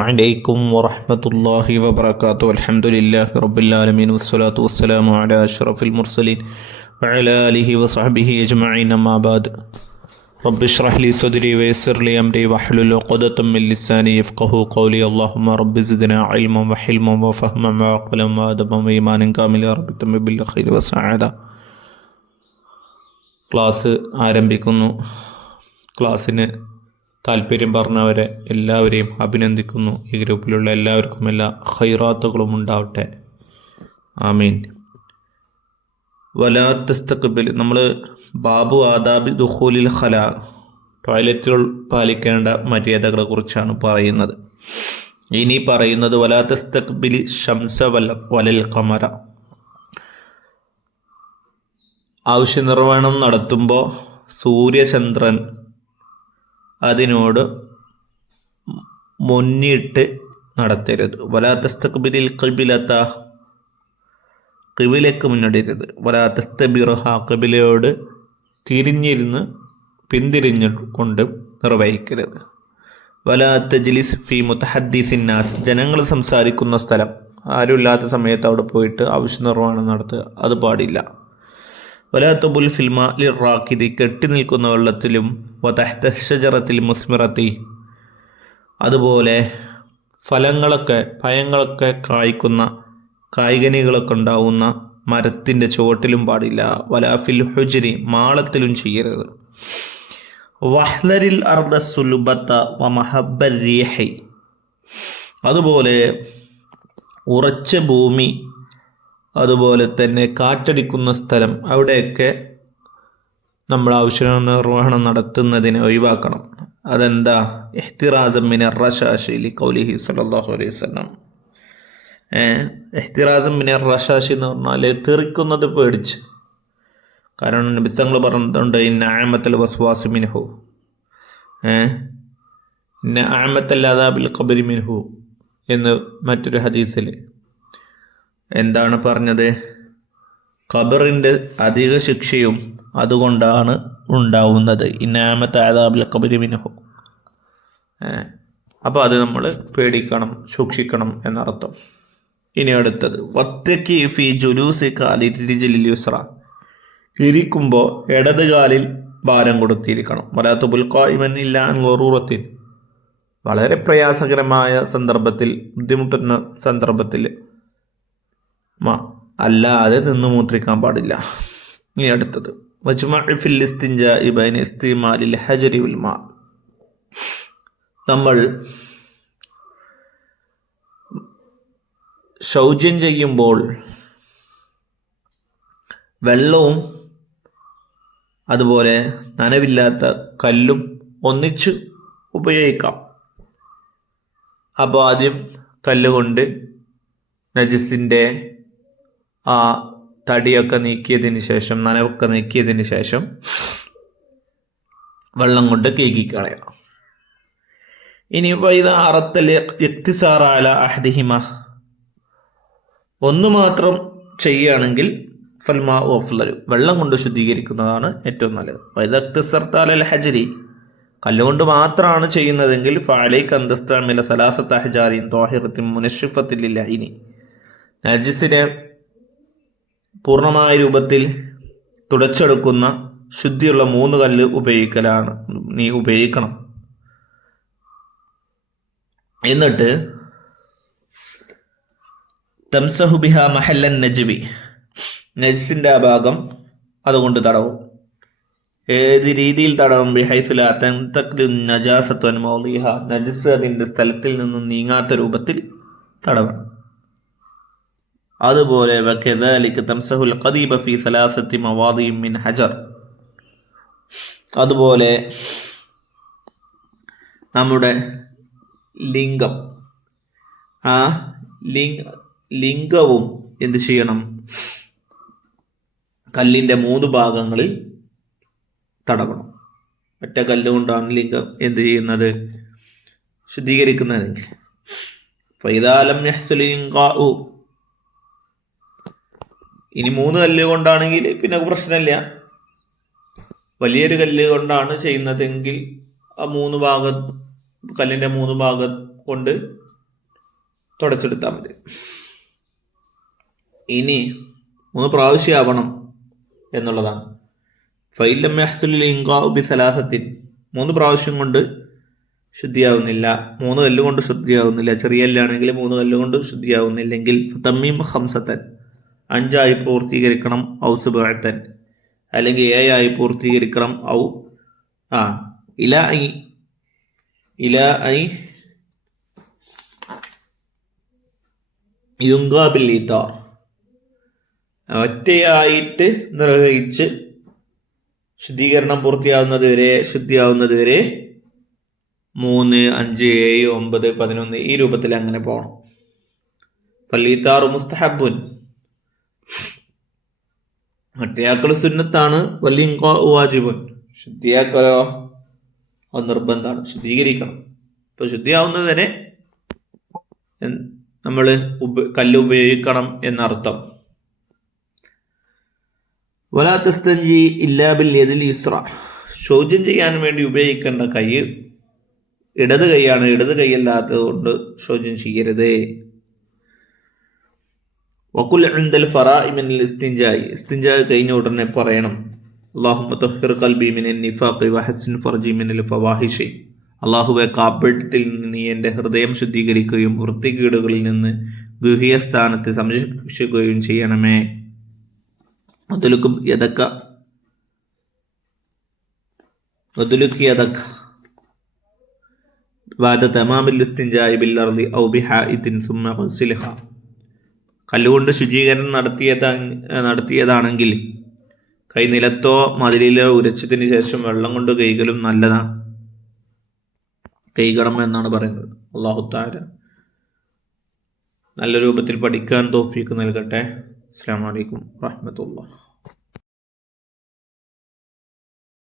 عليكم ورحمة الله وبركاته. الحمد لله رب العالمين والصلاة والسلام على أشرف المرسلين وعلى آله وصحبه أجمعين. أما بعد رب اشرح لي صدري ويسر لي أمري واحلل عقدة من لساني يفقهوا قولي. اللهم رب زدنا علما وحلما وفهما وعقلا وأدبا وإيمانا كاملا يا رب تم بالخير والسعادة. Class ആരംഭിക്കുന്നു. ക്ലാസ്സിന് താല്പര്യം പറഞ്ഞവരെ എല്ലാവരെയും അഭിനന്ദിക്കുന്നു. ഈ ഗ്രൂപ്പിലുള്ള എല്ലാവർക്കും എല്ലാ ഖൈറാത്തുകളും ഉണ്ടാവട്ടെ, ആമീൻ. വലാ തസ്തഖ്ബിൽ, നമ്മൾ ബാബു ആദാബി ദുഖൂലിൽ ഖലാ, ടോയ്ലറ്റുകൾ പാലിക്കേണ്ട മര്യാദകളെ കുറിച്ചാണ് പറയുന്നത്. ഇനി പറയുന്നത് വലാ തസ്തഖ്ബിൽ ശംസ വലൽ ഖമറ, ആവശ്യ നിർവഹണം നടത്തുമ്പോൾ സൂര്യചന്ദ്രൻ അതിനോട് മുന്നിട്ട് നടത്തരുത്. വലാ തസ്തഖ്ബിലിൽ ഖിബ്ലത, ഖിബിലക്ക് മുന്നിടരുത്. വലാ തസ്തബിർഹ, ഖിബിലയോട് തിരിഞ്ഞിരുന്ന് പിന്തിരിഞ്ഞു കൊണ്ട് നിർവഹിക്കരുത്. വലാ തജ്ലിസ് ഫി മുതഹദ്ദിസിൻ നാസ്, ജനങ്ങൾ സംസാരിക്കുന്ന സ്ഥലം, ആരുമില്ലാത്ത സമയത്ത് അവിടെ പോയിട്ട് ആവശ്യ നിർവഹണം നടത്തുക, അത് പാടില്ല. വലാ തബുൽ ഫിൽമ ലിറാക്കിദി, കെട്ടി നിൽക്കുന്ന വെള്ളത്തിലും. വതഹ്ത ഷജറത്തിൽ മുസ്മിറത്തി, അതുപോലെ പഴങ്ങളൊക്കെ കായ്ക്കുന്ന കായ്കനികളൊക്കെ ഉണ്ടാവുന്ന മരത്തിൻ്റെ ചുവട്ടിലും പാടില്ല. വലാ ഫിൽ ഹുജ്രി, മാളത്തിലും ചെയ്യരുത്. വഹ്ലരിൽ അർദ സുലുബത്ത വമഹബ്ബർ റീഹി, അതുപോലെ ഉറച്ച ഭൂമി, അതുപോലെ തന്നെ കാറ്റടിക്കുന്ന സ്ഥലം, അവിടെയൊക്കെ നമ്മൾ ആവശ്യ നിർവഹണം നടത്തുന്നതിനെ ഒഴിവാക്കണം. അതെന്താ? ഇഹ്തിറാസം മിനർ റശാശി ലിഖൗലിഹി സ്വല്ലല്ലാഹു അലൈഹി വസല്ലം. ഇഹ്തിറാസം മിനർ റശാശി എന്ന് പറഞ്ഞാൽ തെറിക്കുന്നത് പേടിച്ച്. കാരണം നബി തങ്ങൾ പറഞ്ഞിട്ടുണ്ട് ഇന്ന ആമത്തൽ വസ്വാസി മിൻഹു, ഇന്ന ആമത്തൽ അദാബിൽ ഖബരി മിൻഹു എന്ന് മറ്റൊരു ഹദീസിൽ എന്താണ് പറഞ്ഞത്? ഖബറിൻ്റെ അധിക ശിക്ഷയും അതുകൊണ്ടാണ് ഉണ്ടാവുന്നത്. ഇന്നാമത്തെ അദാബിൽ ഖബരി മിൻഹു. അപ്പോൾ അത് നമ്മൾ പേടിക്കണം, സൂക്ഷിക്കണം എന്നർത്ഥം. ഇനി അടുത്തത് വത്തക്കി ഫി ജുലൂസി കാലി റിജ്ലിൽ യുസ്ര, ഇരിക്കുമ്പോൾ ഇടത് കാലിൽ ഭാരം കൊടുത്തിരിക്കണം. വലാ തുബുൽ ഖായിമൻ ഇല്ലാ അൻ ളറൂറത്തിൻ, വളരെ പ്രയാസകരമായ സന്ദർഭത്തിൽ, ബുദ്ധിമുട്ടുന്ന സന്ദർഭത്തിൽ അല്ലാതെ നിന്ന് മൂത്രിക്കാൻ പാടില്ല. ഇനി അടുത്തത് വജ്മഅ ഫിൽ ഇസ്തിൻജാഇ ബൈന ഇസ്തിമാലിൽ ഹജരി വൽ മാ, നമ്മൾ ശൗചം ചെയ്യുമ്പോൾ വെള്ളവും അതുപോലെ നനവില്ലാത്ത കല്ലും ഒന്നിച്ച് ഉപയോഗിക്കാം. അപ്പോൾ ആദ്യം കല്ലുകൊണ്ട് നജസിൻ്റെ ആ തടിയൊക്കെ നീക്കിയതിന് ശേഷം, നനവൊക്കെ നീക്കിയതിന് ശേഷം വെള്ളം കൊണ്ട് കേക്കിക്കളയാം. ഇനി വൈദ അറത്തൽ ഇഖ്തിസാറ അല അഹദിഹിമ, ഒന്ന് മാത്രം ചെയ്യുകയാണെങ്കിൽ ഫൽമാ അഫ്ളലു, വെള്ളം കൊണ്ട് ശുദ്ധീകരിക്കുന്നതാണ് ഏറ്റവും നല്ലത്. വൈദ ഇഖ്തിസർത അലൽ ഹജരി, കല്ലുകൊണ്ട് മാത്രമാണ് ചെയ്യുന്നതെങ്കിൽ ഫഅലൈക അൻ തസ്തഅമില സലാസത അഹ്ജാരിൻ ത്വാഹിറത്തിൻ മുനശ്ശിഫത്തിൻ ലിൽ ഐനി, നജിസിനെ പൂർണ്ണമായ രൂപത്തിൽ തുടച്ചെടുക്കുന്ന ശുദ്ധിയുള്ള 3 കല്ല് നീ ഉപയോഗിക്കണം. എന്നിട്ട് തംസഹു ബിഹ മഹല്ലൻ നജ്ബി, നജ്സിൻ്റെ ആ ഭാഗം അതുകൊണ്ട് തടവും. ഏത് രീതിയിൽ തടവും? ബിഹൈസു ലാ തൻതഖിലു നജാസതു അൻ മൗളിഹ, നജ്സ് അതിൻ്റെ സ്ഥലത്തിൽ നിന്നും നീങ്ങാത്ത രൂപത്തിൽ തടവണം. അതുപോലെ വകദാലിക തംസഹുൽ ഖദീബ ഫി സലാസത്തി മവാദി മിൻ ഹജർ, അതുപോലെ നമ്മുടെ ലിംഗം, ആ ലിംഗവും എന്ത് ചെയ്യണം? കല്ലിൻ്റെ 3 ഭാഗങ്ങളിൽ തടവണം. ഒറ്റ കല്ലുകൊണ്ടാണ് ലിംഗം എന്ത് ചെയ്യുന്നത്? ശുദ്ധീകരിക്കുന്നതെങ്കിൽ. ഫൈദാലം യഹ്സുൽ ഇൻഖാഉ, ഇനി 3 കല്ല് കൊണ്ടാണെങ്കിൽ പിന്നെ പ്രശ്നമില്ല. വലിയൊരു കല്ല് കൊണ്ടാണ് ചെയ്യുന്നതെങ്കിൽ ആ 3 ഭാഗം കല്ലിൻ്റെ 3 ഭാഗം കൊണ്ട് തുടച്ചെടുത്താൽ മതി. ഇനി 3 പ്രാവശ്യം ആവണം എന്നുള്ളതാണ്. ഫൈലം യഹ്സുലിൽ ഇൻഖാഉ ബിസലാസത്തിൻ, 3 പ്രാവശ്യം കൊണ്ട് ശുദ്ധിയാവുന്നില്ല, 3 കല്ലുകൊണ്ട് ശുദ്ധിയാവുന്നില്ല, ചെറിയ കല്ലാണെങ്കിൽ 3 കല്ലുകൊണ്ട് ശുദ്ധിയാവുന്നില്ലെങ്കിൽ തമ്മീം ഖംസത്തൻ, 5 ആയി പൂർത്തീകരിക്കണം, ഔ സുബഅത്തൻ അല്ലെങ്കിൽ 7 ആയി പൂർത്തീകരിക്കണം, ഔ ഇലാ ഐ യുൻഖാ ബിൽ ഈതാർ, ഒറ്റയായിട്ട് നിർവഹിച്ച് ശുദ്ധീകരണം പൂർത്തിയാവുന്നത് വരെ, ശുദ്ധിയാവുന്നത് വരെ 3, 5, 7, 9, 11 ഈ രൂപത്തിൽ അങ്ങനെ പോകണം. ഫല്ലീത്താറു മുസ്തഹബുൻ, ഒറ്റയാക്കൽ സുന്നത്താണ്. വല്ലിൻഖാഉ വാജിബുൻ, ശുദ്ധിയാക്കലോ അത് നിർബന്ധമാണ്, ശുദ്ധീകരിക്കണം. ഇപ്പൊ ശുദ്ധിയാവുന്നത് വരെ നമ്മൾ കല്ല് ഉപയോഗിക്കണം എന്നർത്ഥം. വലാ തസ്തൻജി ഇല്ലാ ബിൽ യദിൽ യുസ്ര, ശൗചം ചെയ്യാൻ വേണ്ടി ഉപയോഗിക്കേണ്ട കൈ ഇടത് കൈയാണ്, ഇടത് കൈയല്ലാത്തത് കൊണ്ട് ശൗചം ചെയ്യരുത്. വഖുൽ ഇൻദൽ ഫറാഇ മിനൽ ഇസ്തിൻജാഇ, ഇസ്തിൻജാ കഴിഞ്ഞ ഉടനെ പറയണം, അല്ലാഹുമ്മ തഹ്ഹിർ ഖൽബി മിനൻ നിഫാഖി വഹസ്സിൻ ഫർജി മിനൽ ഫവാഹിഷി, അല്ലാഹുവേ കാപട്യത്തിൽ നിന്ന് നീ എൻ്റെ ഹൃദയം ശുദ്ധീകരിക്കുകയും വൃത്തികേടുകളിൽ നിന്ന് ഗുഹ്യ സ്ഥാനത്ത് സംരക്ഷിക്കുകയും ചെയ്യണമേ. വദുലുക് യദക ബാദ തമാമിൽ ഇസ്തിൻജാഇ ബിൽ അർളി ഔ ബിഹാഇത്തിൻ സുമ്മ ഗസ്ലിഹ, കല്ലുകൊണ്ട് ശുചീകരണം നടത്തിയതാണെങ്കിൽ കൈ നിലത്തോ മതിലിലോ ഉരച്ചതിന് ശേഷം വെള്ളം കൊണ്ട് കൈകലും നല്ലതാണ്, കൈകണം എന്നാണ് പറയുന്നത്. അല്ലാഹു തആല നല്ല രൂപത്തിൽ പഠിക്കാൻ തൗഫീഖ് നൽകട്ടെ. അസ്സലാമു അലൈക്കും വറഹ്മത്തുള്ളാഹി.